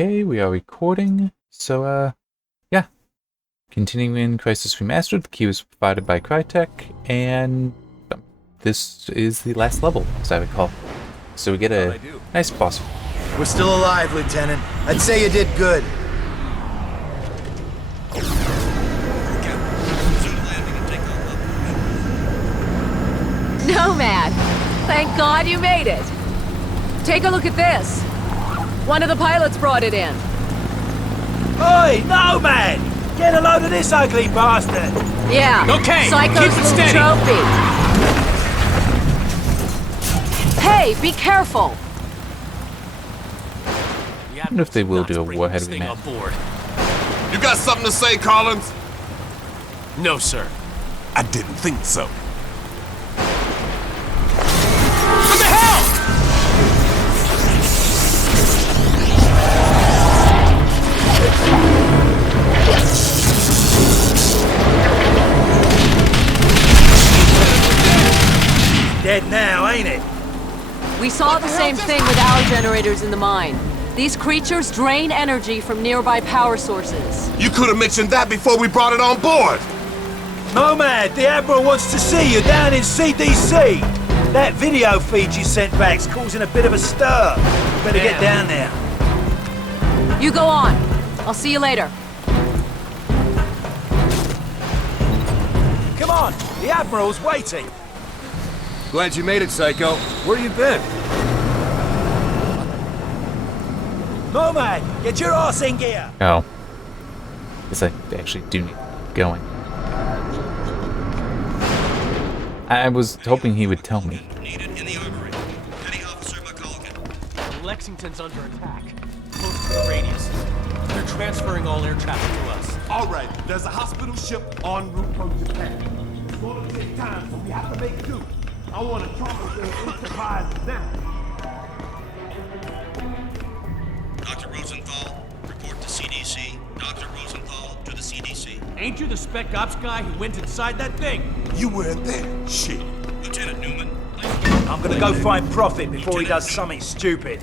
Okay, we are recording. So, yeah. Continuing Crysis Remastered, the key was provided by Crytek, and this is the last level, as I recall. So we get a nice boss. We're still alive, Lieutenant. I'd say you did good. Nomad! Thank God you made it! Take a look at this. One of the pilots brought it in. Oi, Nomad! Get a load of this ugly bastard! Yeah. Okay, Psycho's keep it little steady. trophy. Hey, be careful! I wonder if they will do a warhead remap. You got something to say, Collins? No, sir. I didn't think so. What the hell? Dead now, ain't it? We saw the same thing with our generators in the mine. These creatures drain energy from nearby power sources. You could have mentioned that before we brought it on board. Nomad, the Admiral wants to see you down in CDC. That video feed you sent back's causing a bit of a stir. Better get down there. You go on. I'll see you later. Come on, the Admiral's waiting. Glad you made it, Psycho. Where you been? Nomad, get your ass in gear. Oh. Guess I actually do need going. I was hoping he would tell me. Needed in the armory. Petty Officer McCulkin. Lexington's under attack. Close to the radius. They're transferring all air traffic to us. All right, there's a hospital ship en route from Japan. It's going to take time, so we have to make do. I want to trauma them improvise now. Dr. Rosenthal, report to CDC. Dr. Rosenthal to the CDC. Ain't you the spec ops guy who went inside that thing? You weren't there. Shit. Lieutenant Newman. I'm gonna go find Prophet before he does something stupid.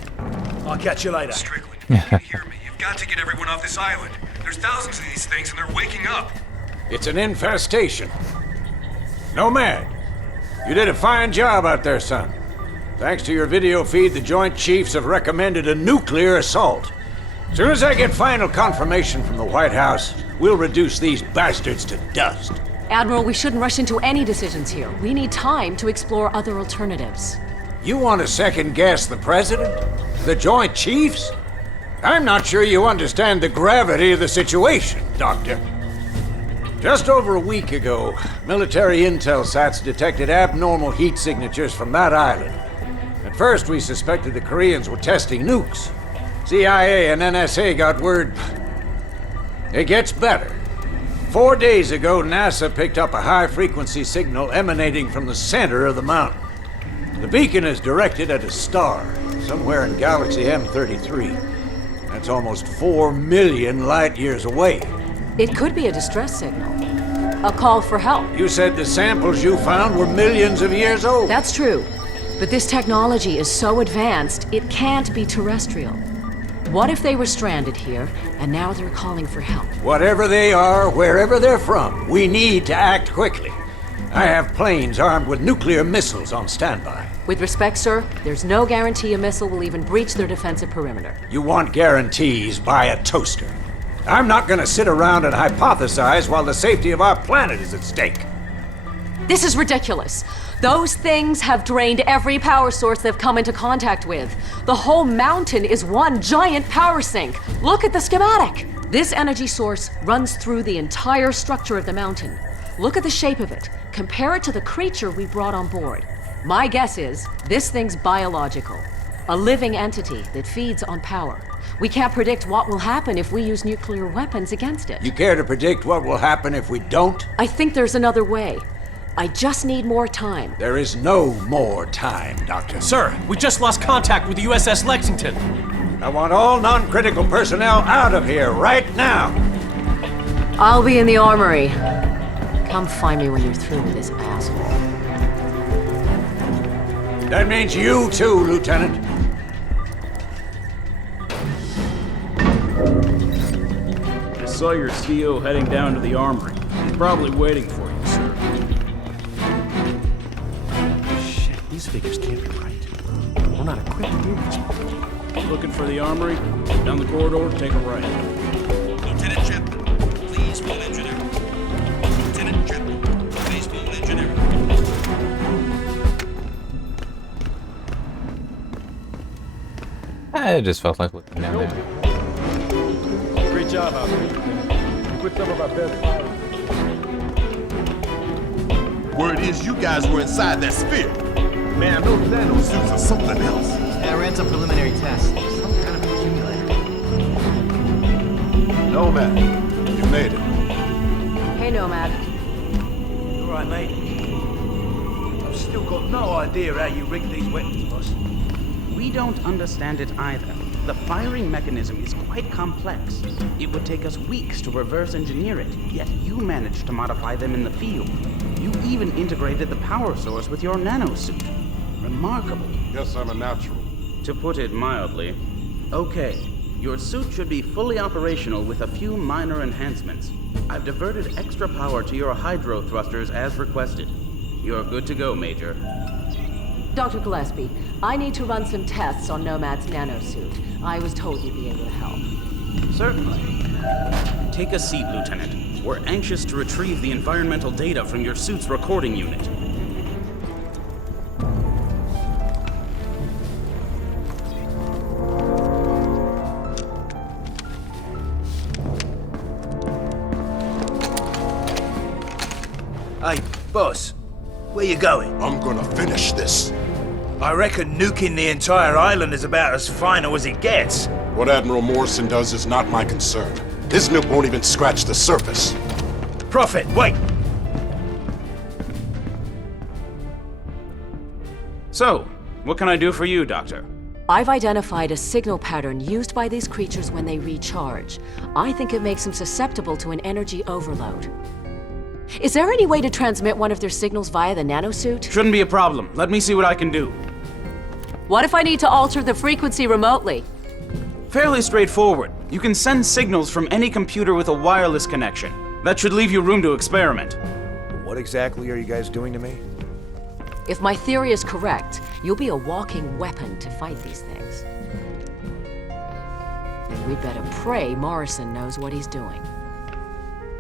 I'll catch you later. Strickland, you hear me? You've got to get everyone off this island. There's thousands of these things and they're waking up. It's an infestation. Nomad, you did a fine job out there, son. Thanks to your video feed, the Joint Chiefs have recommended a nuclear assault. As soon as I get final confirmation from the White House, we'll reduce these bastards to dust. Admiral, we shouldn't rush into any decisions here. We need time to explore other alternatives. You want to second-guess the President? The Joint Chiefs? I'm not sure you understand the gravity of the situation, Doctor. Just over a week ago, military intel sats detected abnormal heat signatures from that island. At first, we suspected the Koreans were testing nukes. CIA and NSA got word. It gets better. 4 days ago, NASA picked up a high-frequency signal emanating from the center of the mountain. The beacon is directed at a star, somewhere in galaxy M33. That's almost 4 million light-years away. It could be a distress signal. A call for help. You said the samples you found were millions of years old. That's true. But this technology is so advanced, it can't be terrestrial. What if they were stranded here, and now they're calling for help? Whatever they are, wherever they're from, we need to act quickly. I have planes armed with nuclear missiles on standby. With respect, sir, there's no guarantee a missile will even breach their defensive perimeter. You want guarantees, buy a toaster. I'm not gonna sit around and hypothesize while the safety of our planet is at stake. This is ridiculous. Those things have drained every power source they've come into contact with. The whole mountain is one giant power sink. Look at the schematic. This energy source runs through the entire structure of the mountain. Look at the shape of it. Compare it to the creature we brought on board. My guess is this thing's biological. A living entity that feeds on power. We can't predict what will happen if we use nuclear weapons against it. You care to predict what will happen if we don't? I think there's another way. I just need more time. There is no more time, Doctor. Sir, we just lost contact with the USS Lexington. I want all non-critical personnel out of here right now. I'll be in the armory. Come find me when you're through with this asshole. That means you too, Lieutenant. saw your CO heading down to the armory. He's probably waiting for you, sir. Shit, these figures can't be right. We're not equipped to do this. Looking for the armory? Down the corridor, take a right. Lieutenant Chapman, please pull engineering. Lieutenant Chapman, please pull engineering. I just felt like looking down there. Great job out there. Quit some of our best fighters. Word is you guys were inside that sphere. Man, those nanosuits are something else. I ran some preliminary tests. Some kind of accumulator. Nomad, you made it. Hey, Nomad. All right, mate. I've still got no idea how you rigged these weapons, boss. We don't understand it either. The firing mechanism is quite complex. It would take us weeks to reverse engineer it, yet you managed to modify them in the field. You even integrated the power source with your nanosuit. Remarkable. Guess I'm a natural. To put it mildly. Okay, your suit should be fully operational with a few minor enhancements. I've diverted extra power to your hydro thrusters as requested. You're good to go, Major. Dr. Gillespie, I need to run some tests on Nomad's nanosuit. I was told you'd be able to help. Certainly. Take a seat, Lieutenant. We're anxious to retrieve the environmental data from your suit's recording unit. Hey, boss, where you going? I'm gonna finish this. I reckon nuking the entire island is about as final as it gets. What Admiral Morrison does is not my concern. His nuke won't even scratch the surface. Prophet, wait! So, what can I do for you, Doctor? I've identified a signal pattern used by these creatures when they recharge. I think it makes them susceptible to an energy overload. Is there any way to transmit one of their signals via the nanosuit? Shouldn't be a problem. Let me see what I can do. What if I need to alter the frequency remotely? Fairly straightforward. You can send signals from any computer with a wireless connection. That should leave you room to experiment. What exactly are you guys doing to me? If my theory is correct, you'll be a walking weapon to fight these things. And we'd better pray Morrison knows what he's doing.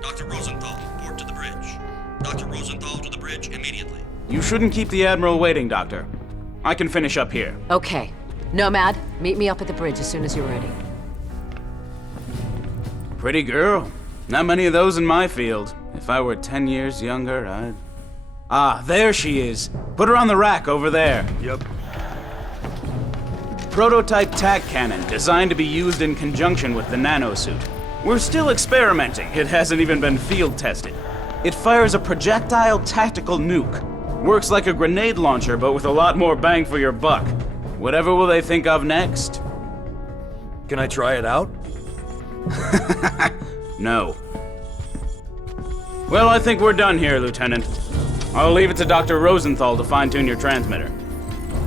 Dr. Rosenthal, report to the bridge. Dr. Rosenthal to the bridge immediately. You shouldn't keep the Admiral waiting, Doctor. I can finish up here. Okay. Nomad, meet me up at the bridge as soon as you're ready. Pretty girl. Not many of those in my field. If I were 10 years younger, I'd... Ah, there she is. Put her on the rack over there. Yep. Prototype tac cannon designed to be used in conjunction with the nanosuit. We're still experimenting. It hasn't even been field tested. It fires a projectile tactical nuke. Works like a grenade launcher, but with a lot more bang for your buck. Whatever will they think of next? Can I try it out? No. Well, I think we're done here, Lieutenant. I'll leave it to Dr. Rosenthal to fine-tune your transmitter.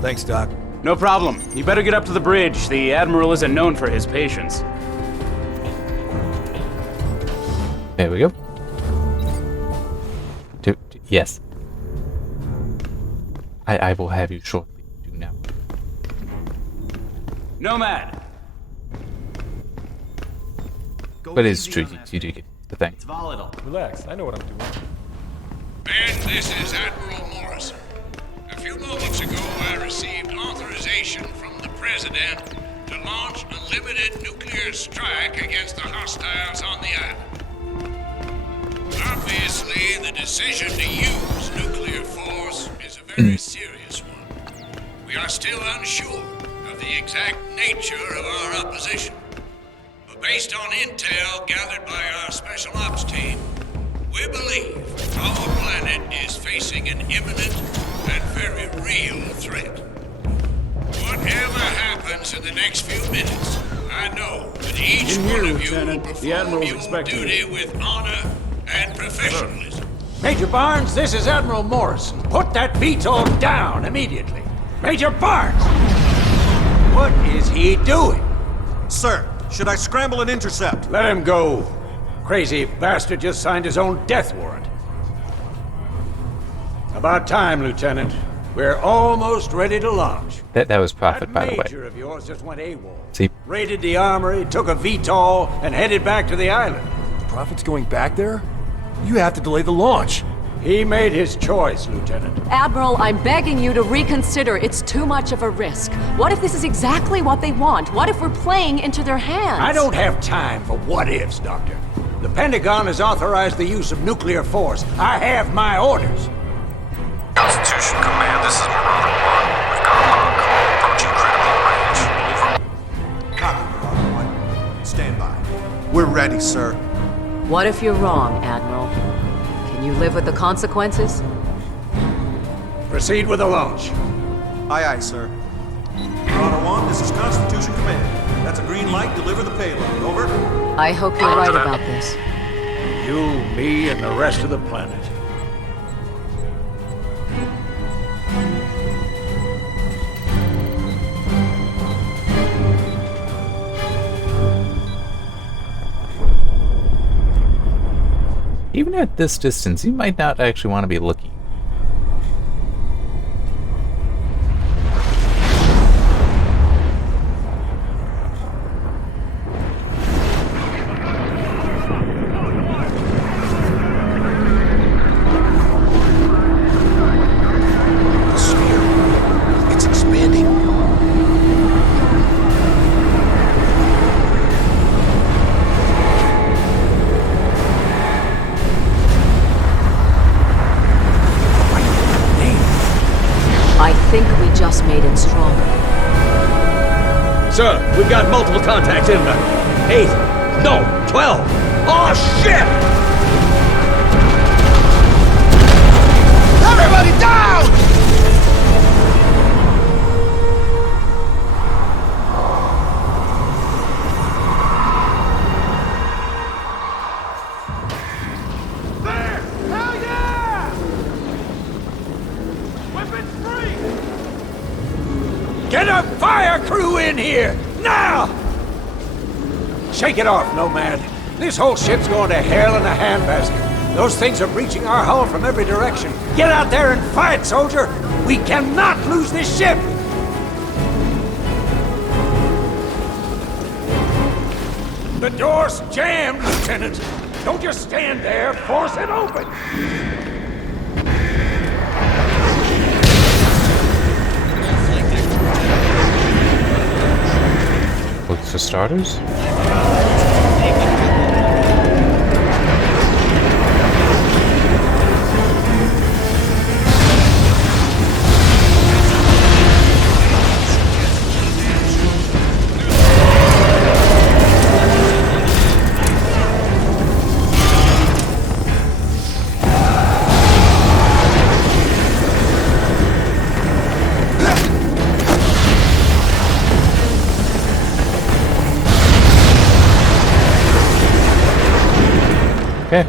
Thanks, Doc. No problem. You better get up to the bridge. The Admiral isn't known for his patience. There we go. Yes. I will have you shortly. Do now. Nomad! But it's true, you do get the thing. It's volatile. Relax, I know what I'm doing. And this is Admiral Morrison. A few moments ago, I received authorization from the President to launch a limited nuclear strike against the hostiles on the island. Obviously, the decision to use nuclear force is a very serious one. We are still unsure of the exact nature of our opposition. But based on intel gathered by our special ops team, we believe our planet is facing an imminent and very real threat. Whatever happens in the next few minutes, I know that each one of you will perform your duty with honor and professionalism. Major Barnes, this is Admiral Morrison. Put that VTOL down immediately. Major Barnes! What is he doing? Sir, should I scramble and intercept? Let him go. Crazy bastard just signed his own death warrant. About time, Lieutenant. We're almost ready to launch. That was Prophet, by the way. That major of yours just went AWOL. See? Raided the armory, took a VTOL, and headed back to the island. Prophet's going back there? You have to delay the launch. He made his choice, Lieutenant. Admiral, I'm begging you to reconsider. It's too much of a risk. What if this is exactly what they want? What if we're playing into their hands? I don't have time for what-ifs, Doctor. The Pentagon has authorized the use of nuclear force. I have my orders. Constitution Command, this is Marauder 1. We've got a log call approaching critical range. Over. Copy, Marauder 1. Stand by. We're ready, sir. What if you're wrong, Admiral? Can you live with the consequences? Proceed with the launch. Aye, aye, sir. Marauder 1, this is Constitution Command. That's a green light. Deliver the payload. Over. I hope you're right about this. You, me, and the rest of the planet. Even at this distance, you might not actually want to be looking. The sphere. It's expanding. I think we just made it stronger. Sir, we've got multiple contacts inbound. 8. No, 12. Oh, shit! Everybody down! There! Hell yeah! Weapons free! Get a fire crew in here! Now! Shake it off, Nomad. This whole ship's going to hell in a handbasket. Those things are breaching our hull from every direction. Get out there and fight, soldier! We cannot lose this ship! The door's jammed, Lieutenant! Don't just stand there, force it open! Look for starters. Okay.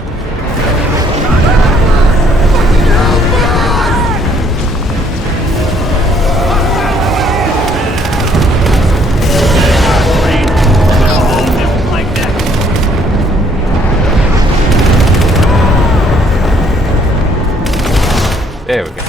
There we go.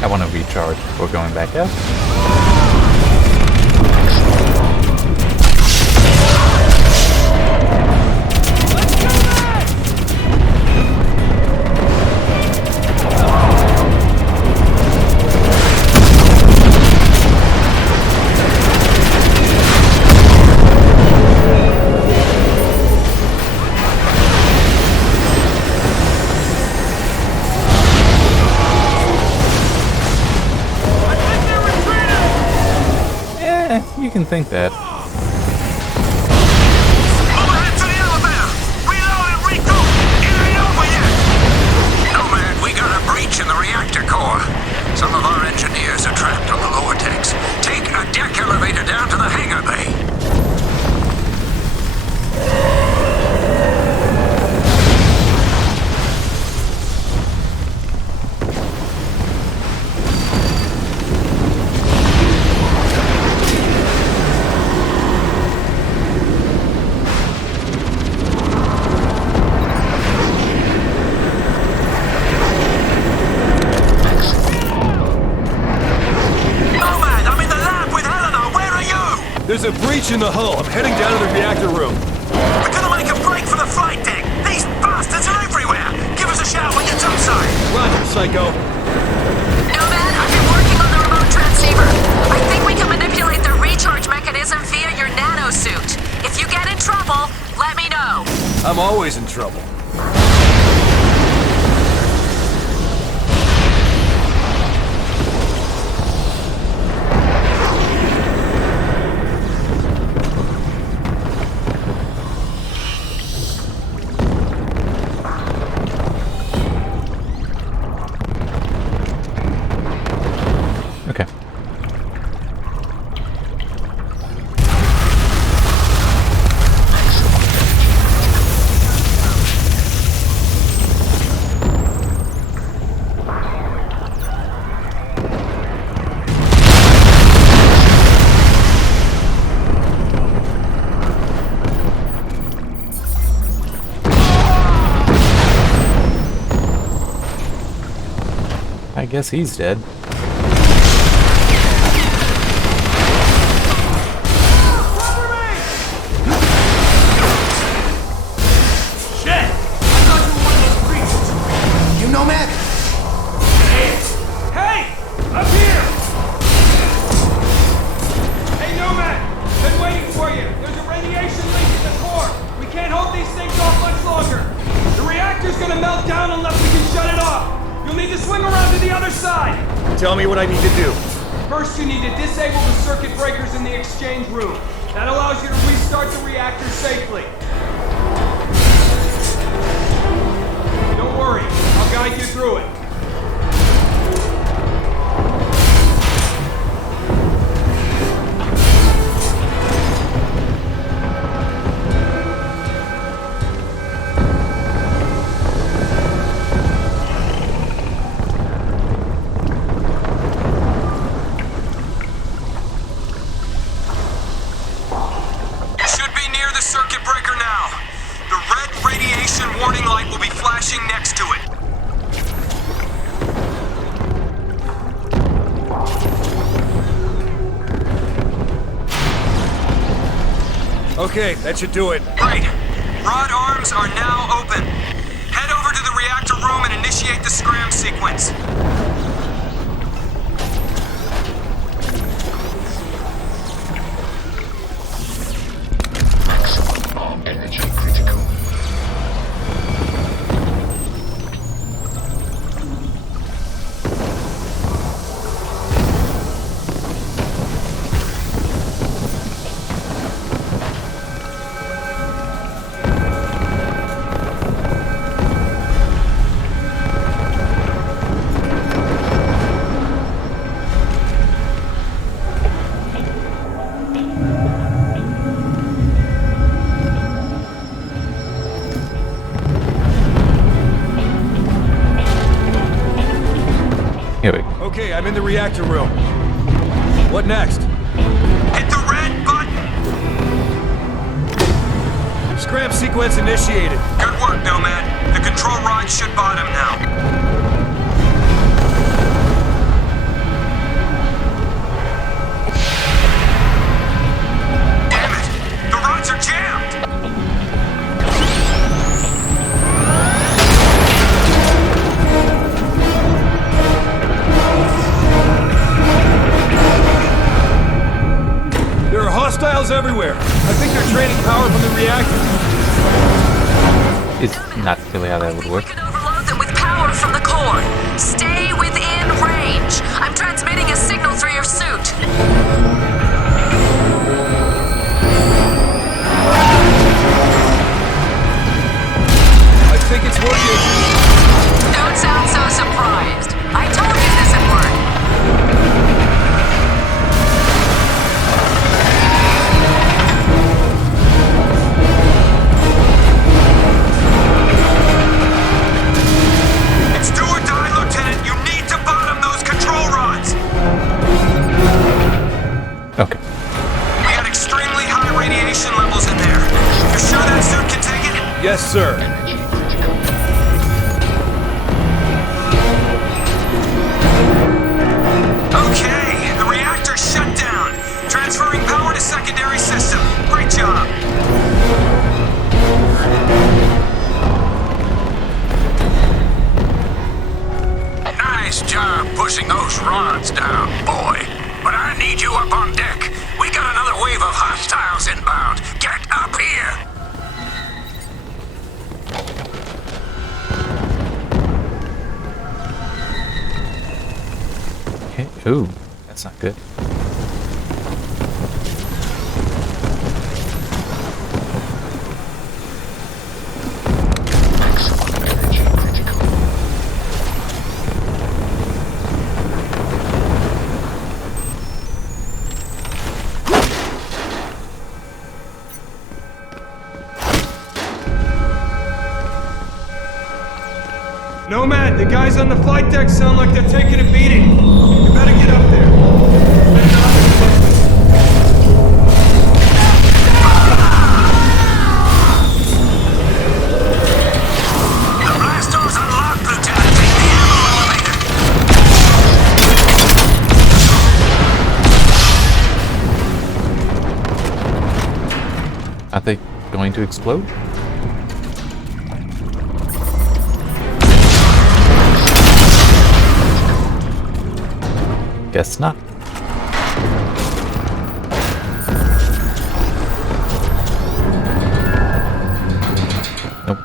I want to recharge before going back up. you can think that. Overhead to the elevator! Reload and regroup! It ain't over yet! Nomad, we got a breach in the reactor core. Some of our engineers are trapped on the lower decks. Take a deck elevator down to the hangar bay. There's a breach in the hull. I'm heading down to the reactor room. We're gonna make a break for the flight deck. These bastards are everywhere. Give us a shout when you're topside. Roger, Psycho. Nomad, I've been working on the remote transceiver. I think we can manipulate the recharge mechanism via your nanosuit. If you get in trouble, let me know. I'm always in trouble. I guess he's dead. Shit! I thought you were one of those creatures. You Nomad? Hey! Up here! Hey, Nomad! Been waiting for you. There's a radiation leak in the core. We can't hold these things off much longer. The reactor's gonna melt down unless we can shut it off. You'll need to swing around to the other side. Tell me what I need to do. First, you need to disable the circuit breakers in the exchange room. That allows you to restart the reactor safely. Don't worry, I'll guide you through it. Warning light will be flashing next to it. Okay, that should do it. Great. Rod arms are now open. Head over to the reactor room and initiate the scram sequence. Maximum energy critical. Okay, I'm in the reactor room. What next? Hit the red button! Scram sequence initiated. Good work, Nomad. The control rod should bottom now. Damn it! The rods are jammed! There are hostiles everywhere. I think they're draining power from the reactor. It's not really how that would work. We can overload them with power from the core. Stay within range. I'm transmitting a signal through your suit. sir. Okay, the reactor's shut down. Transferring power to secondary system. Great job. Nice job pushing those rods down, boy. But I need you up on deck. We got another wave of hostiles inbound. Get up here! Okay. Ooh, that's not good. Nomad, the guys on the flight deck sound like they're taking a beating. You better get up there. Better not miss this. The blast door's unlocked, Lieutenant. Take the ammo elevator. Are they going to explode? Guess not. Nope.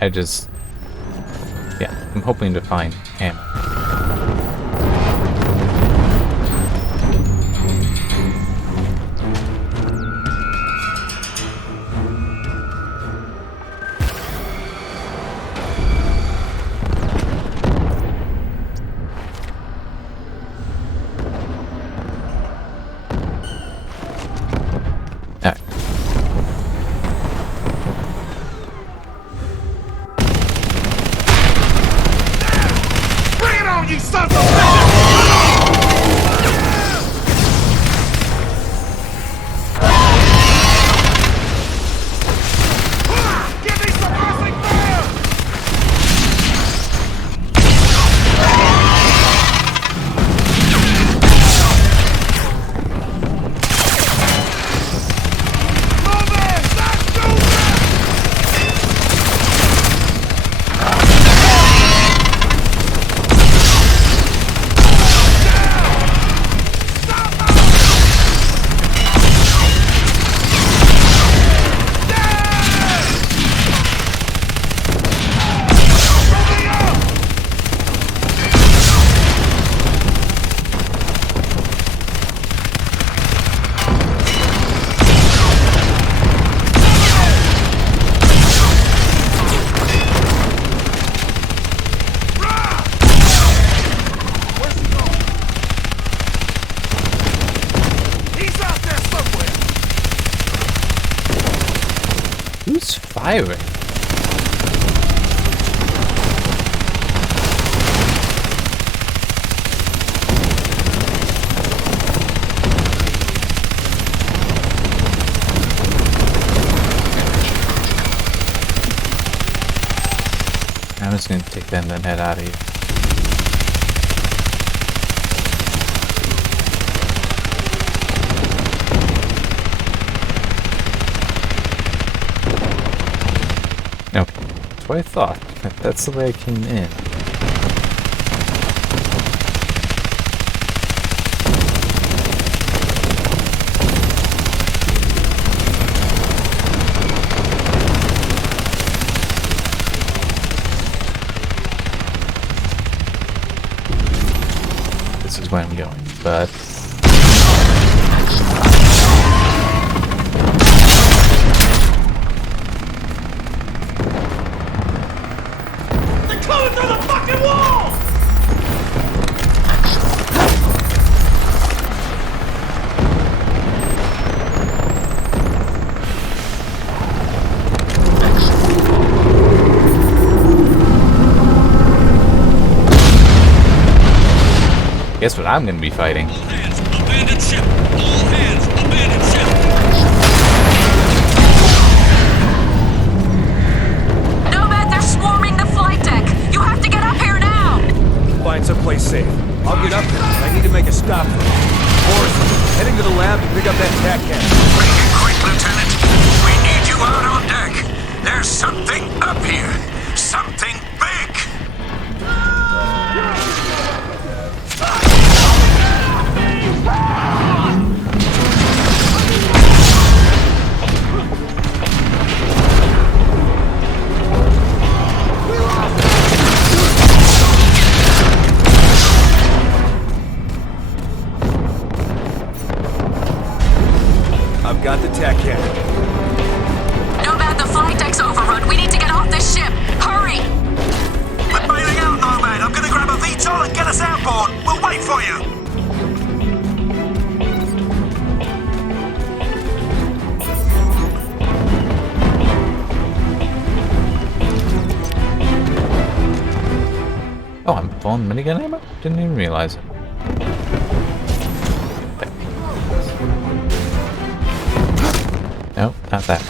I just, yeah, I'm hoping to find ammo. Alright. You sons of bitches! Give me some earthly fire! Move in! Let's do Who's firing? I'm just gonna take them and head out of here. what I thought. That's the way I came in. This is where I'm going, but... Coming through the fucking wall! Guess what I'm gonna be fighting? All hands, abandon ship! All hands, abandon ship! Nomad, they're swarming the flight deck. You have to get up here now. Find someplace safe. I'll get up there, but I need to make a stop first. Morrison, heading to the lab to pick up that TAC can. Make it quick, Lieutenant. We need you out on deck. There's something up here. Something big. I've got the TAC can. Nomad, the flight deck's overrun. We need to get off this ship. Hurry! We're bailing out, Nomad. I'm gonna grab a VTOL and get us outboard. We'll wait for you. Oh, I'm pulling minigun ammo? Didn't even realize it. Nope, not that.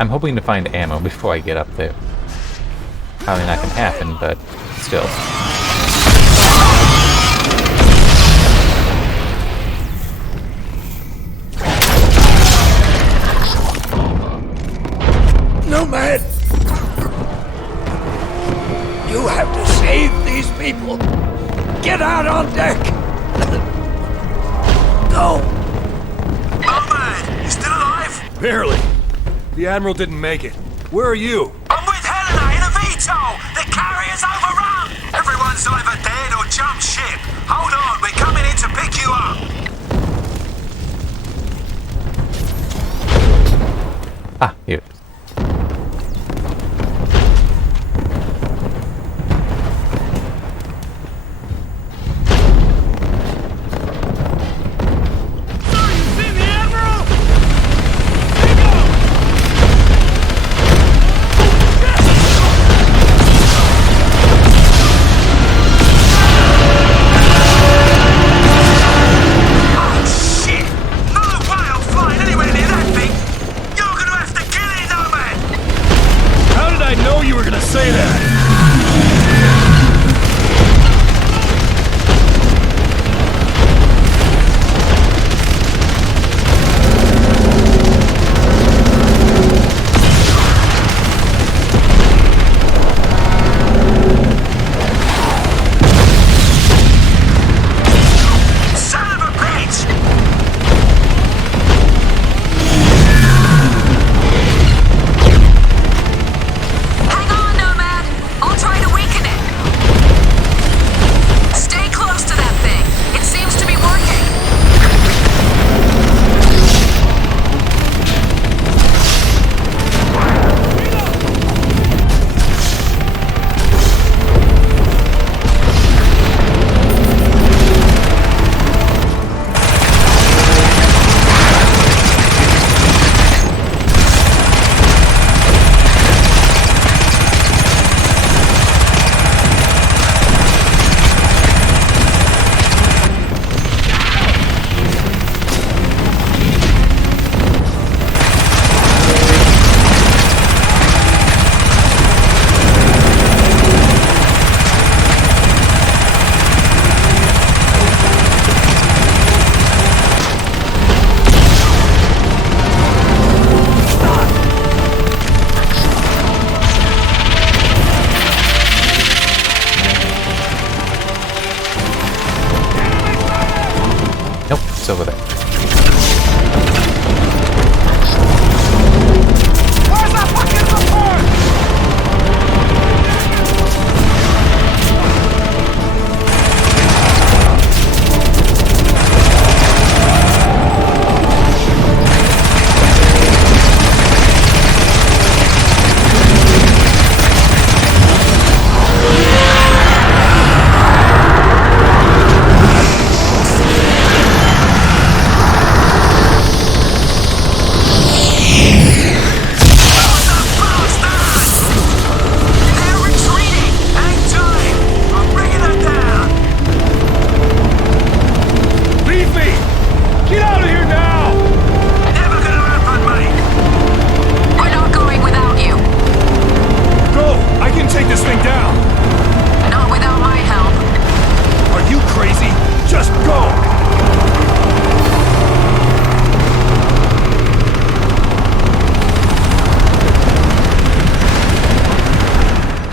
I'm hoping to find ammo before I get up there. Probably not gonna happen, but still. Nomad! You have to save these people! Get out on deck! Go! Nomad, you still alive? Barely. The Admiral didn't make it. Where are you? I'm with Helena in a VTOL! The carrier's overrun! Everyone's either dead or jumped ship. Hold on, we're coming in to pick you up. Ah, here it is. Son of a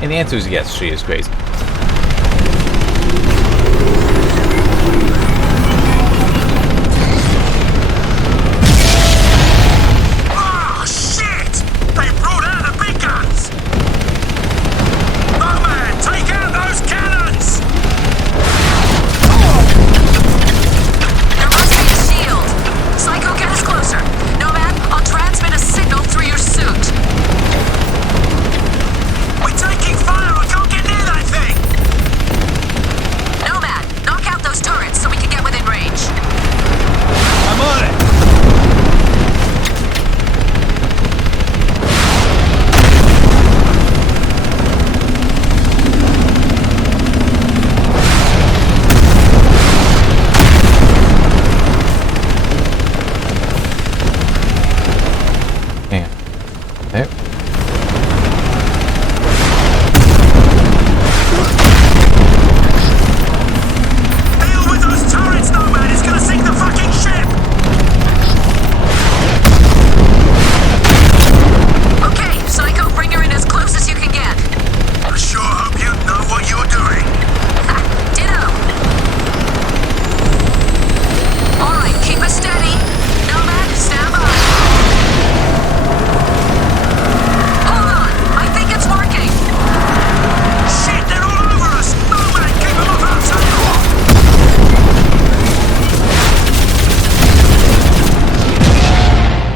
And the answer is yes, she is crazy.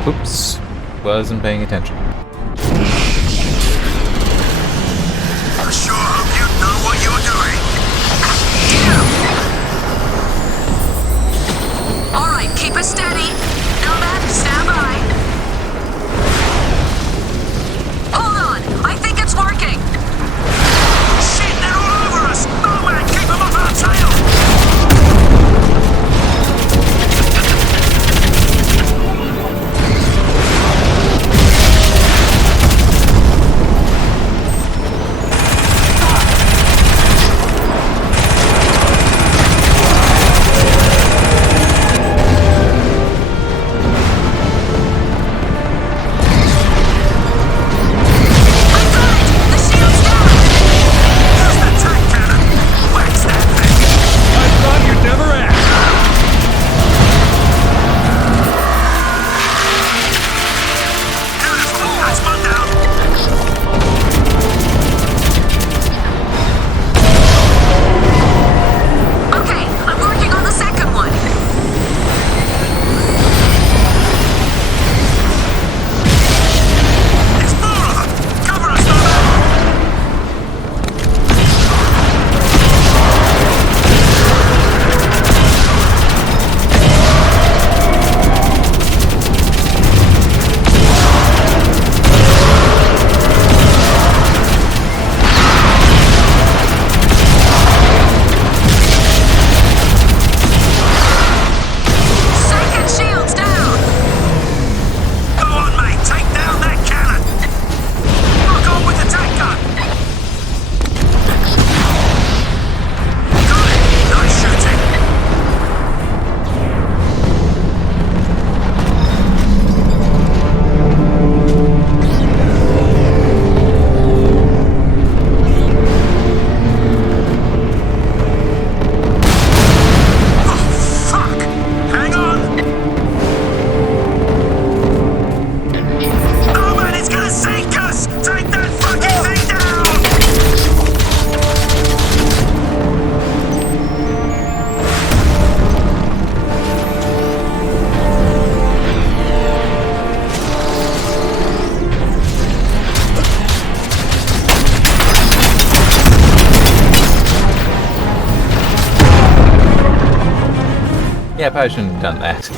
Oops, wasn't paying attention. I sure hope you know what you're doing. All right, keep it steady. Nomad, stand by. Hold on, I think it's working. Shit, they're all over us. Nomad, keep them off our tail. Yeah, I probably shouldn't have done that.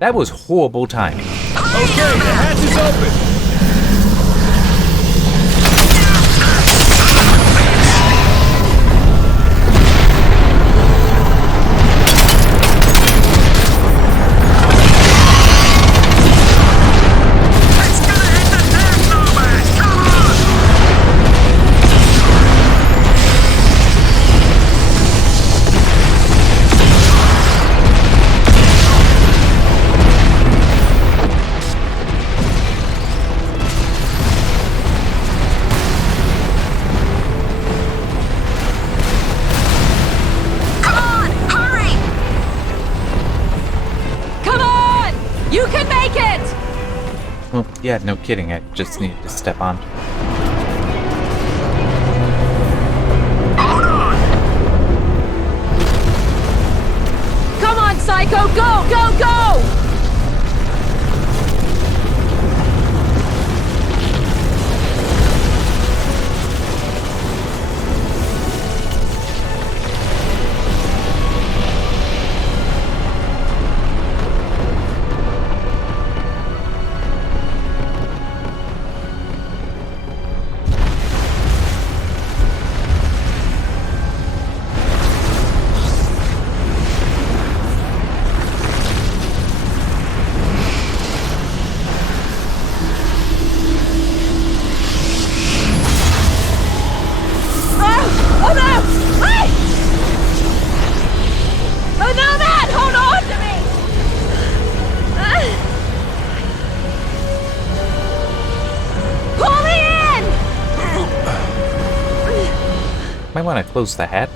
That was horrible timing. Okay, the hatch is open. Well, yeah, no kidding. I just needed to step on. Come on, Psycho! Go, go, go! Might want to close the hatch.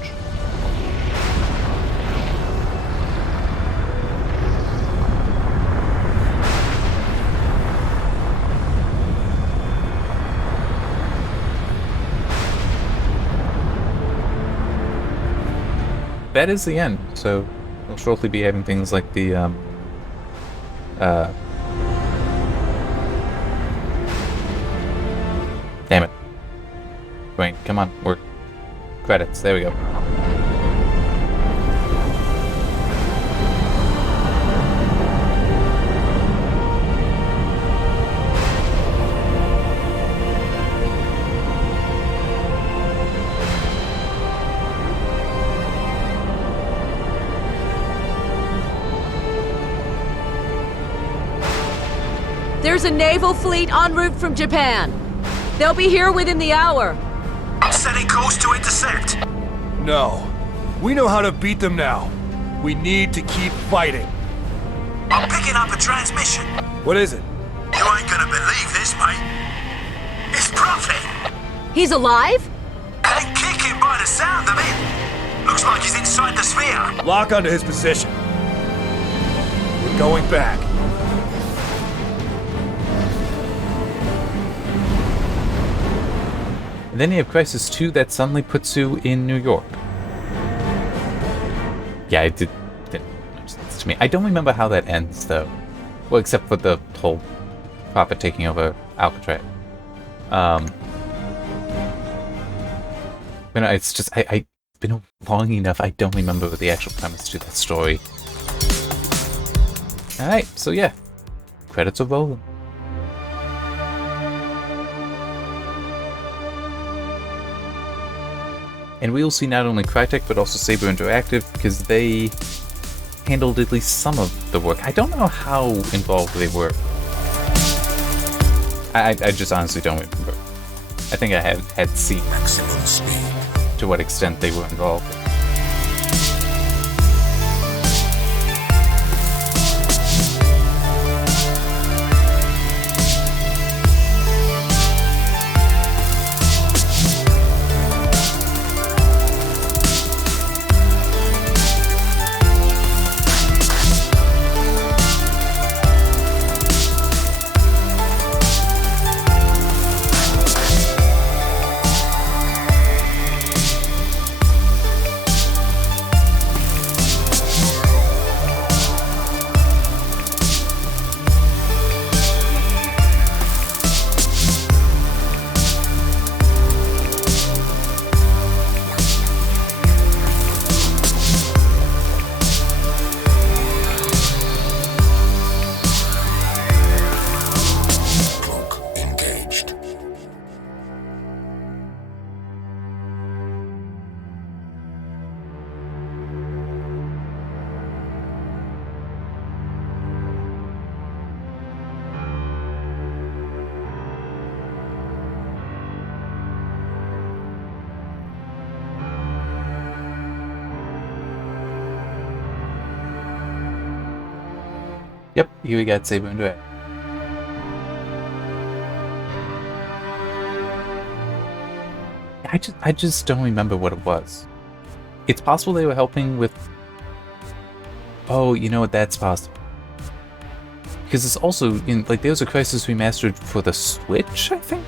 That is the end, so we'll shortly be having things like the, damn it. Wait, come on, work. Credits, there we go. There's a naval fleet en route from Japan. They'll be here within the hour. Setting course to intersect. No. We know how to beat them now. We need to keep fighting. I'm picking up a transmission. What is it? You ain't gonna believe this, mate. It's Prophet. He's alive? And kicking by the sound of it. Looks like he's inside the sphere. Lock onto his position. We're going back. And then you have Crysis 2 that suddenly puts you in New York. Yeah, it didn't make sense to me. I don't remember how that ends, though. Well, except for the whole Prophet taking over Alcatraz. But no, it's just, it's been long enough, I don't remember the actual premise to that story. Alright, so yeah. Credits are rolling. And we will see not only Crytek, but also Saber Interactive, because they handled at least some of the work. I don't know how involved they were. I just honestly don't remember. I think I had seen maximum speed to what extent they were involved. Yep, here we got Saber and Ray. I just don't remember what it was. It's possible they were helping with... Oh, you know what? That's possible. Because it's also in, like, there's a Crysis Remastered for the Switch, I think?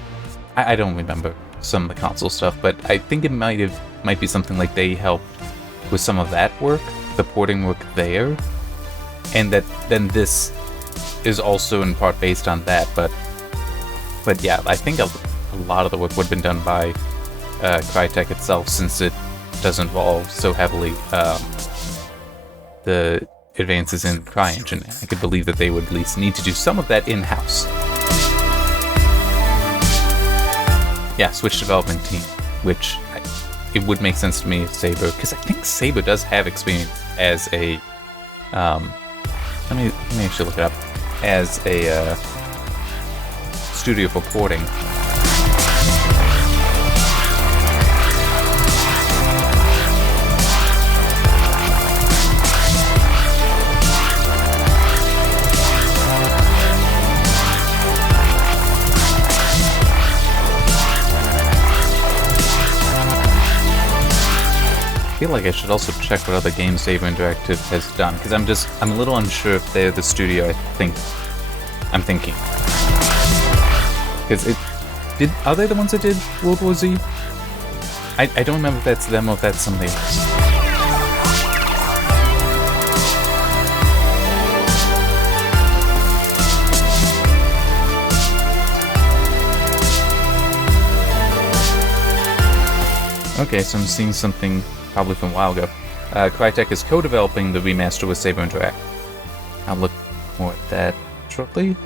I don't remember some of the console stuff, but I think it might be something like they helped with some of that work, the porting work there, and that then this is also in part based on that, but yeah, I think a lot of the work would have been done by Crytek itself, since it does involve so heavily the advances in CryEngine. I could believe that they would at least need to do some of that in-house. Yeah, Switch development team, which it would make sense to me if Saber, because I think Saber does have experience as a let me actually look it up, as a studio for porting. I feel like I should also check what other games Saber Interactive has done, because I'm a little unsure if they're the studio I'm thinking. Because are they the ones that did World War Z? I don't remember if that's them or if that's somebody else. Okay, so I'm seeing something probably from a while ago. Crytek is co-developing the remaster with Saber Interactive. I'll look more at that shortly.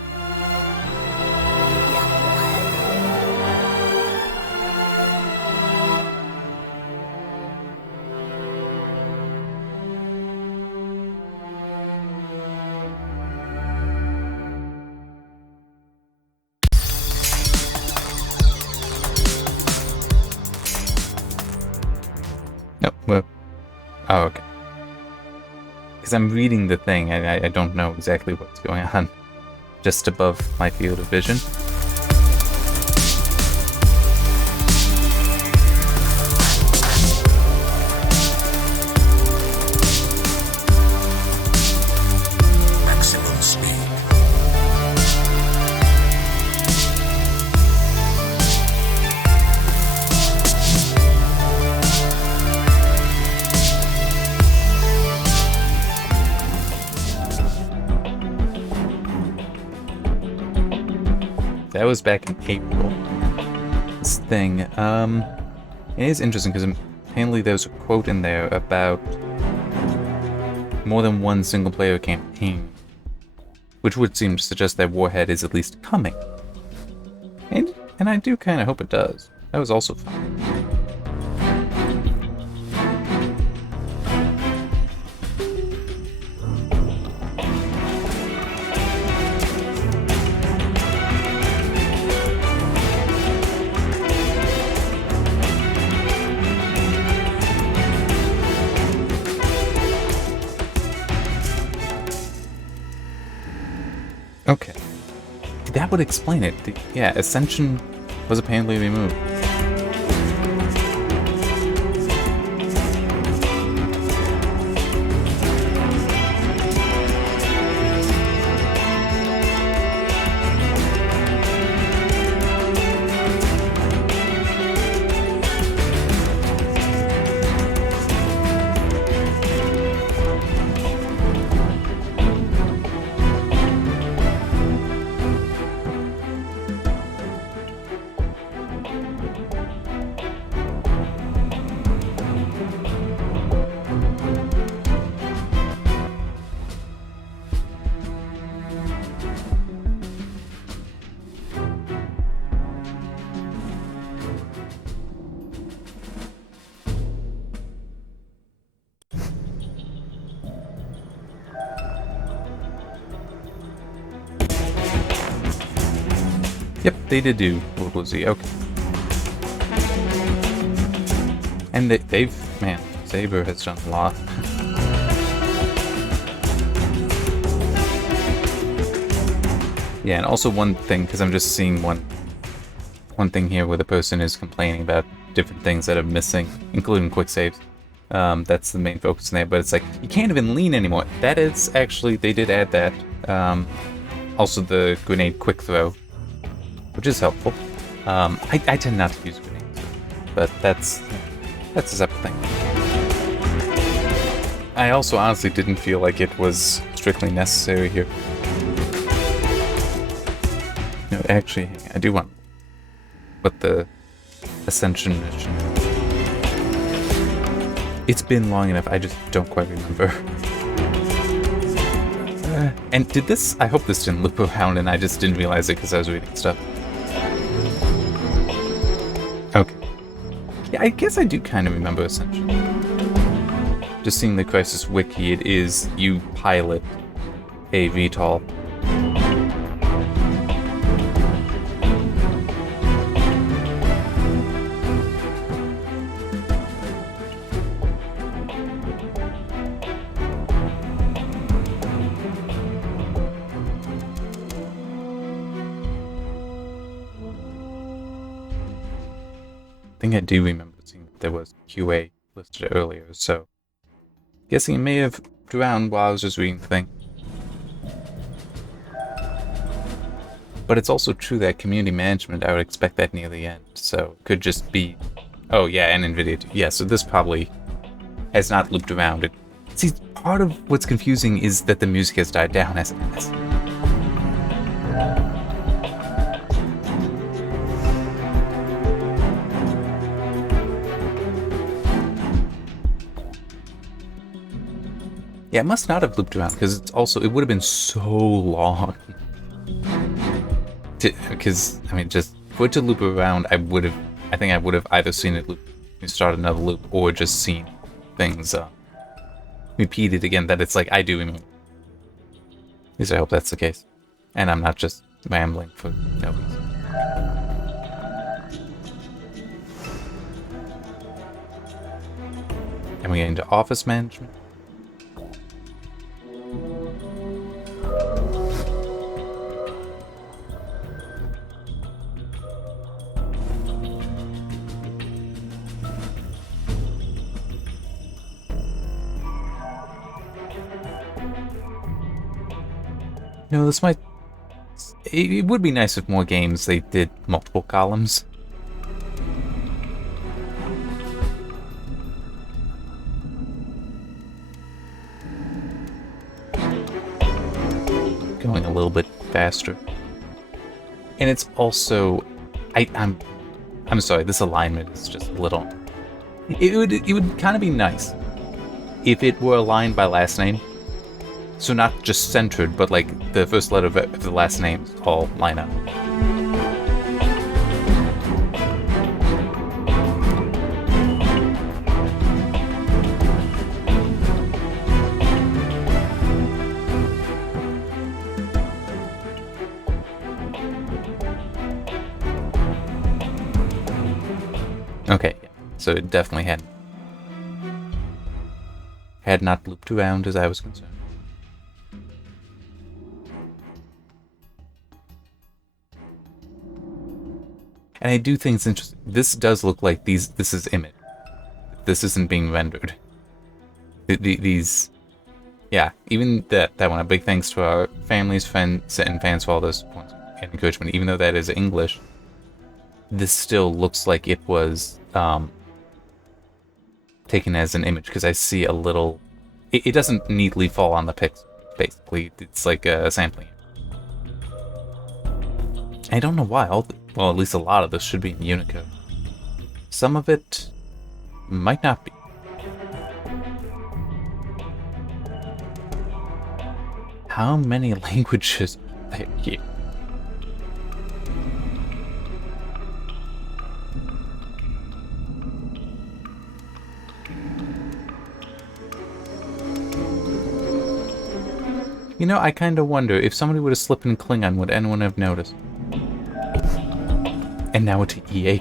Oh, okay. Because I'm reading the thing, I don't know exactly what's going on. Just above my field of vision. Maximum speed. That was back in April. This thing, it is interesting because apparently there's a quote in there about more than one single-player campaign, which would seem to suggest that Warhead is at least coming. And I do kind of hope it does. That was also fun. Okay. That would explain it. Yeah, Ascension was apparently removed. Yep, they did do World War Z, okay. And they've, man, Saber has done a lot. Yeah, and also one thing, because I'm just seeing one thing here where the person is complaining about different things that are missing, including quick saves. That's the main focus in there, but it's like, you can't even lean anymore. That is actually, they did add that. Also the grenade quick throw, which is helpful. I tend not to use grenades, but that's a separate thing. I also honestly didn't feel like it was strictly necessary here. No, actually, I do want what the Ascension mission. It's been long enough, I just don't quite remember. And did this, I hope this didn't loop around and I just didn't realize it because I was reading stuff. Okay. Yeah, I guess I do kind of remember Ascension. Just seeing the Crysis wiki, it is you pilot a VTOL. I think I do remember seeing that there was QA listed earlier, so guessing it may have drowned while I was just reading the thing. But it's also true that community management, I would expect that near the end, so it could just be... Oh yeah, and NVIDIA too. Yeah, so this probably has not looped around. See, part of what's confusing is that the music has died down as it has. Yeah, it must not have looped around, because it's also, it would have been so long. Because, I mean, just for it to loop around, I think I would have either seen it loop, start another loop, or just seen things repeated again, that it's like, I do remember. At least I hope that's the case. And I'm not just rambling for no reason. And we get into office management. You know, this might... It would be nice if more games they did multiple columns. Going a little bit faster. And it's also... I'm sorry, this alignment is just a little... It would kind of be nice if it were aligned by last name. So not just centered, but like the first letter of the last names all line up. Okay, yeah. So it definitely had not looped around as I was concerned. And I do think it's interesting. This does look like this is image. This isn't being rendered. These, yeah, even that one. A big thanks to our families, friends, and fans for all those support and encouragement. Even though that is English, this still looks like it was taken as an image, because I see a little... It doesn't neatly fall on the pixel, basically. It's like a sampling. I don't know why. Well, at least a lot of this should be in Unicode. Some of it might not be. How many languages are there here? You know, I kind of wonder, if somebody would have slipped in Klingon, would anyone have noticed? And now it's EA.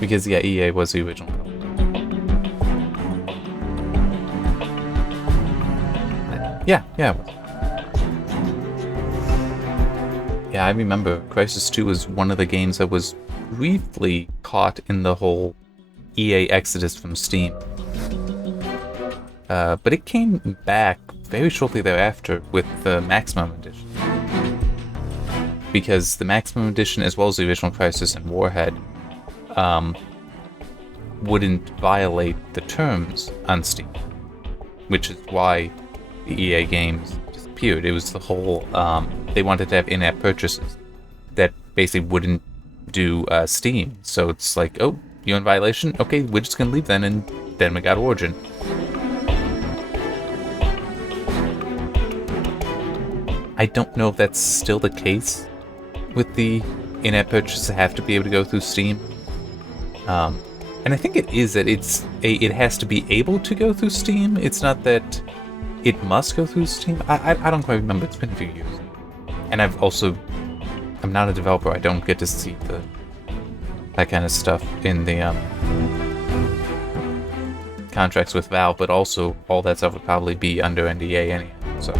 Because, yeah, EA was the original. Yeah, it was. Yeah, I remember Crysis 2 was one of the games that was briefly caught in the whole EA exodus from Steam. But it came back very shortly thereafter with the Maximum Edition. Because the Maximum Edition, as well as the original Crysis and Warhead, wouldn't violate the terms on Steam. Which is why the EA games disappeared. It was the whole, they wanted to have in-app purchases that basically wouldn't do Steam. So it's like, oh, you're in violation? Okay, we're just gonna leave then, and then we got Origin. I don't know if that's still the case with the in-app purchases have to be able to go through Steam. And I think it is that it has to be able to go through Steam. It's not that it must go through Steam. I don't quite remember. It's been a few years. And I'm not a developer. I don't get to see that kind of stuff in the contracts with Valve, but also all that stuff would probably be under NDA anyhow. So.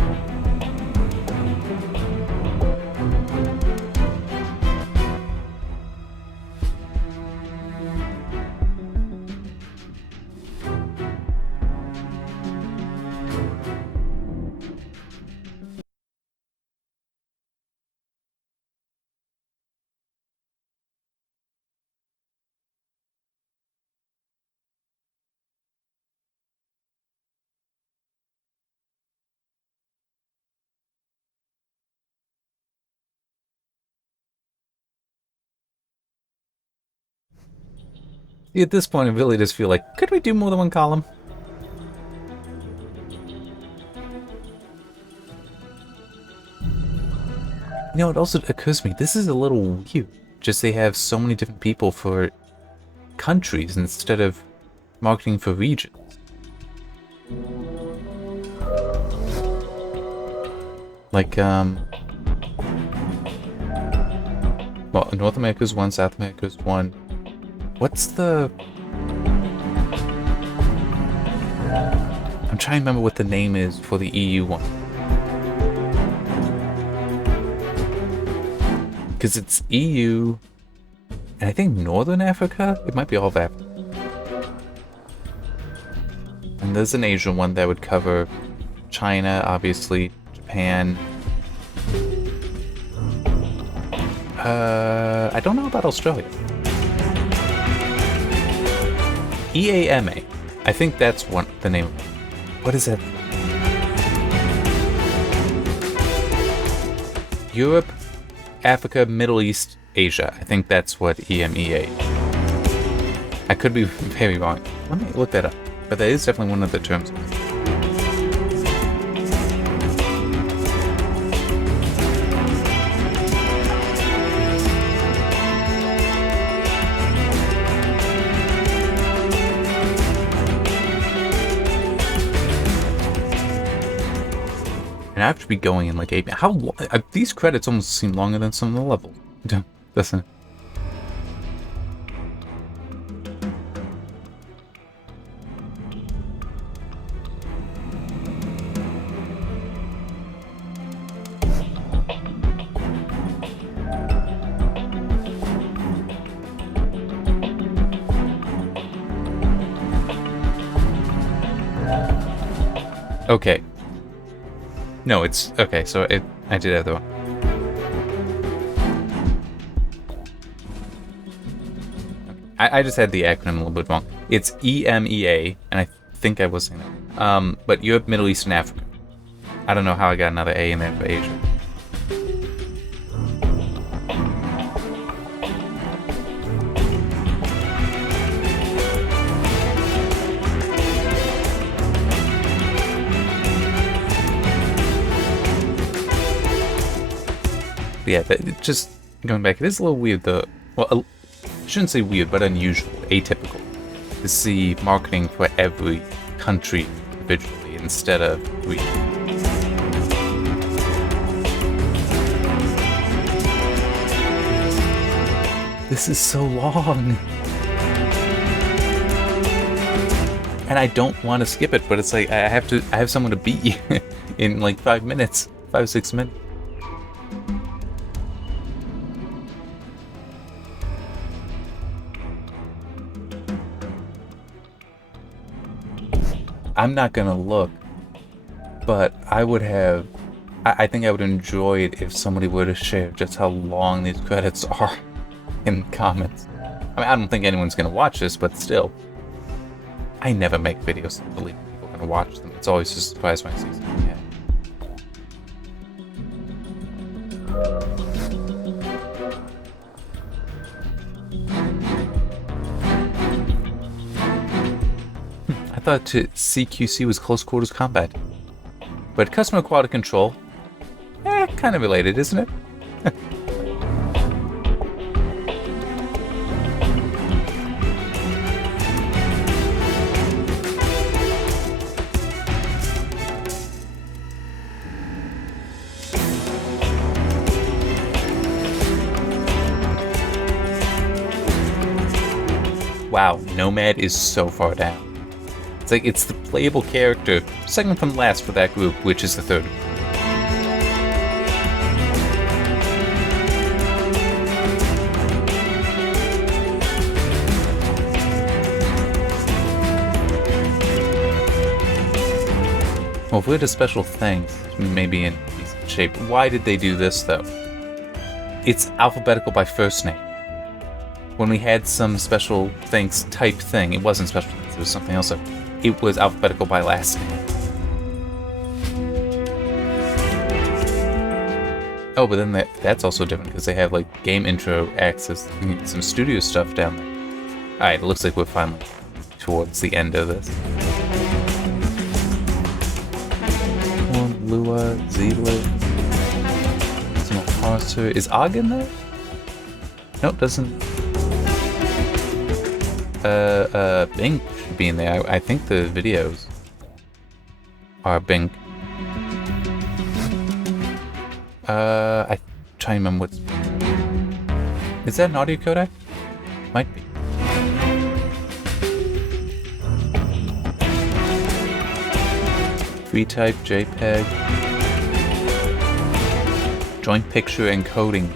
At this point, I really just feel like, could we do more than one column? You know, it also occurs to me, this is a little weird. Just they have so many different people for countries instead of marketing for regions. Like, well, North America's one, South America's one. What's the... I'm trying to remember what the name is for the EU one. Because it's EU, and I think Northern Africa? It might be all of Africa. And there's an Asian one that would cover China, obviously, Japan. I don't know about Australia. EAMA. I think that's the name of it. What is that? Europe, Africa, Middle East, Asia. I think that's what EMEA. I could be very wrong. Let me look that up. But that is definitely one of the terms. And I have to be going in like 8 minutes. How long? These credits almost seem longer than some of the levels. Doesn't it? Okay. No, it's... Okay, so I did the other one. I just had the acronym a little bit wrong. It's EMEA, and I think I was saying that. But Europe, Middle East, and Africa. I don't know how I got another A in there for Asia. But yeah, just going back, it is a little weird though. Well, I shouldn't say weird, but unusual, atypical, to see marketing for every country individually instead of region. This is so long. And I don't want to skip it, but it's like I have someone to beat in like 5 minutes, 5-6 minutes. I'm not gonna look, but I would have. I think I would enjoy it if somebody were to share just how long these credits are in comments. I mean, I don't think anyone's gonna watch this, but still. I never make videos and believe people are gonna watch them. It's always just a surprise when I see something. Yeah. I thought CQC was close quarters combat. But customer quality control, kind of related, isn't it? Wow, Nomad is so far down. It's like it's the playable character, second from last for that group, which is the third. Well, if we had a special thing, maybe in decent shape. Why did they do this, though? It's alphabetical by first name. When we had some special things type thing, it wasn't special things, it was something else. It was alphabetical by last name. Oh, but then that's also different because they have like game intro access, some studio stuff down there. Alright, it looks like we're finally towards the end of this. Lua, Zeeler, some parser. Is Og in there? Nope, doesn't. Bing should be in there. I think the videos are Bing. I'm trying to remember what's. Is that an audio codec? Might be. Free type, JPEG. Joint picture encoding.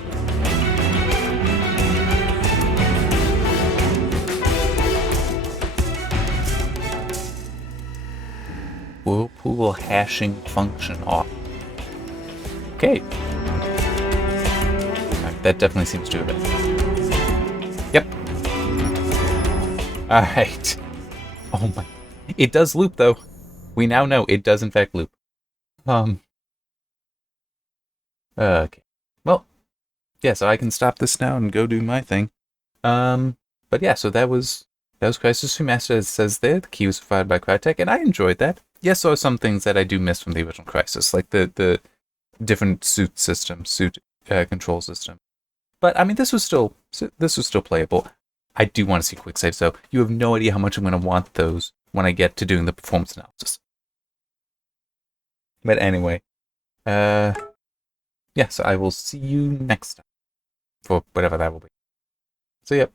Whirlpool hashing function off. Okay. Right, that definitely seems to have been. Yep. Alright. Oh my. It does loop though. We now know it does in fact loop. Okay. Well, yeah, so I can stop this now and go do my thing. But yeah, so that was Crysis Remastered, as it says there. The key was provided by Crytek, and I enjoyed that. Yes, there are some things that I do miss from the original Crysis, like the different suit control system. But I mean, this was still playable. I do want to see quick saves, though. You have no idea how much I'm going to want those when I get to doing the performance analysis. But anyway, yeah, so I will see you next time for whatever that will be. So yep.